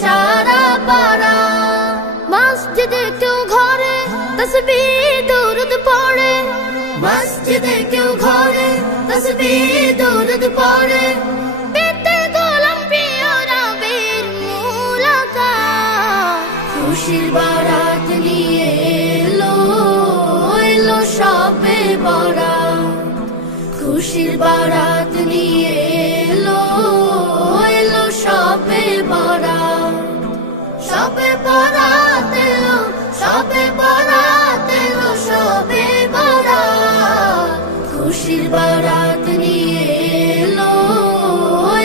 সারা পাড়া। মসজিদে কেউ ঘরে তসবিহ দরুদ পড়ে, মসজিদে কেউ ঘরে তসবিহ দরুদ পড়ে। পেতে গোলাম প্রিয় নবীর মুলাকাত, খুশির বারাত নিয়ে এলো এলো শবে বরাত, খুশির বারাত নিয়ে এলো এলো শবে বরাত। শবে বরাত এলো, শবে বরাত এলো, শবে বরাত, খুশির বারাত নিয়ে এলো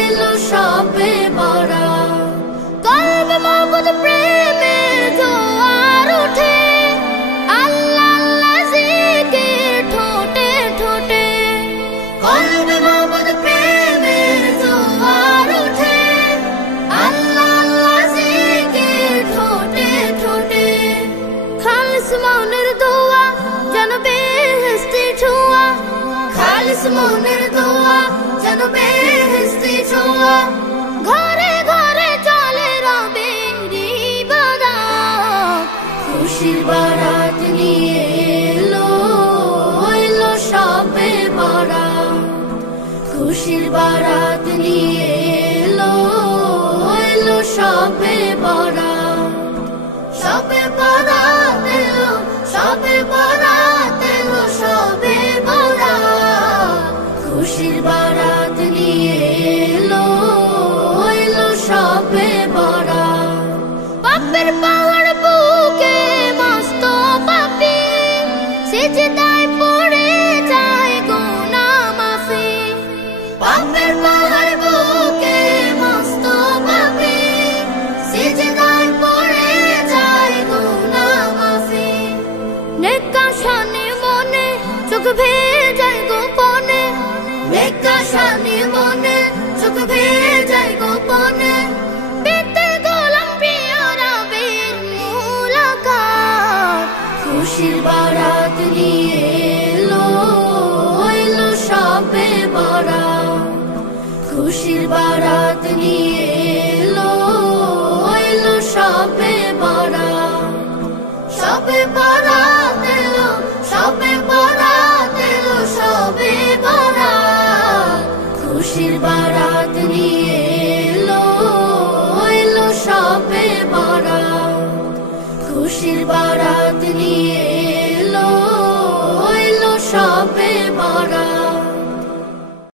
এলো শবে বরাত। কলবে মাবুদ প্রেমের জোয়ার ওঠে, আল্লাহ আল্লাহ জিকির ঠোঁটে ঠোঁটে। কলবে মাবুদ প্রেমের জোয়ার ওঠে, আল্লাহ আল্লাহ জিকির ঠোঁটে ঠোঁটে। খালিস মনের দোয়া যেন বেহেশতে ছোঁয়া, খালিস মনের দোয়া যেন বেহেশতে ছোঁয়া। ঘরে ঘরে চলে রবের ইবাদত, খুশির বারাত নিয়ে এলো এলো শবে বরাত, খুশির বারাত নিয়ে এলো এলো শবে বরাত। শবে বরাত এলো, শবে বরাত এলো, শবে বরাত, খুশির বারাত নিয়ে এলো এলো শবে বরাত। পাপের পাহাড় বুকে মস্ত পাপী, সিজদায় পড়ে যায় গুনাহ মাফি। পাপের পাহাড় বুকে মস্ত পাপী, সিজদায় পড়ে যায় গুনাহ মাফি। নেক আশানি মনে চোখ ভেজায় গোপনে, নেক আশানি মনে চোখ ভেজায় গোপনে। পেতে গোলাম প্রিয় নবীর মুলাকাত, খুশির বারাত নিয়ে এলো এলো শবে বরাত, খুশির বারাত নিয়ে এলো এলো শবে বরাত। শবে বরাত এলো, শবে বরাত এলো, শবে বরাত, খুশির বারাত নিয়ে